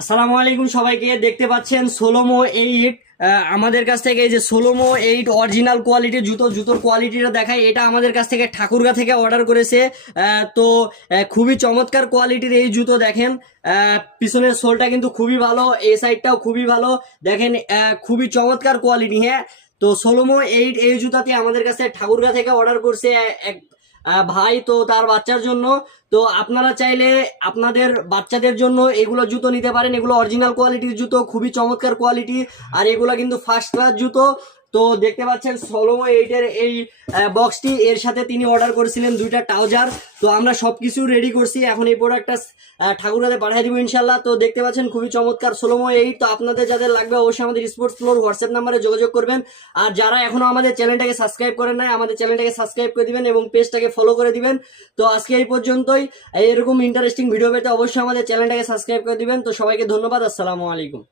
আসসালামু আলাইকুম সবাইকে, দেখতে পাচ্ছেন সোলোমো এইট আমাদের কাছ থেকে এই যে সোলোমো এইট অরিজিনাল কোয়ালিটির জুতো, জুতোর কোয়ালিটিটা দেখায় এটা আমাদের কাছ থেকে ঠাকুরগা থেকে অর্ডার করেছে। তো খুবই চমৎকার কোয়ালিটির এই জুতো দেখেন। পিছনের সোলটা কিন্তু খুবই ভালো, এই সাইডটাও খুবই ভালো। দেখেন খুবই চমৎকার কোয়ালিটি হ্যাঁ? তো সোলোমো এইট এই জুতাতে আমাদের কাছে ঠাকুরগা থেকে অর্ডার করছে, এক ভাই তো তার বাচ্চার জন্য। তো আপনারা চাইলে আপনাদের বাচ্চাদের জন্য এগুলো জুতো নিতে পারেন। এগুলো অরিজিনাল কোয়ালিটির জুতো, খুবই চমৎকার কোয়ালিটি আর এগুলো কিন্তু ফার্স্ট ক্লাস জুতো। তো দেখতে পাচ্ছেন ষোলো এইটের এই বক্সটি এর সাথে তিনি অর্ডার করেছিলেন দুইটা ট্রাউজার তো আমরা সব কিছু রেডি করছি। এখন এই প্রোডাক্টটা ঠাকুরাতে পাঠিয়ে দিব ইনশাল্লাহ তো দেখতে পাচ্ছেন খুবই চমৎকার ষোলোমো এইট তো আপনাদের যাদের লাগবে অবশ্যই আমাদের স্পোর্টস ফ্লোর হোয়াটসঅ্যাপ নাম্বারে যোগাযোগ করবেন। আর যারা এখনও আমাদের চ্যানেলটাকে সাবস্ক্রাইব করেন নাই, আমাদের চ্যানেলটাকে সাবস্ক্রাইব করে দিবেন এবং পেজটাকে ফলো করে দিবেন। তো আজকে এই পর্যন্তই। এরকম ইন্টারেস্টিং ভিডিও পেতে অবশ্যই আমাদের চ্যানেলটাকে সাবস্ক্রাইব করে দিবেন। তো সবাইকে ধন্যবাদ। আসসালামু আলাইকুম।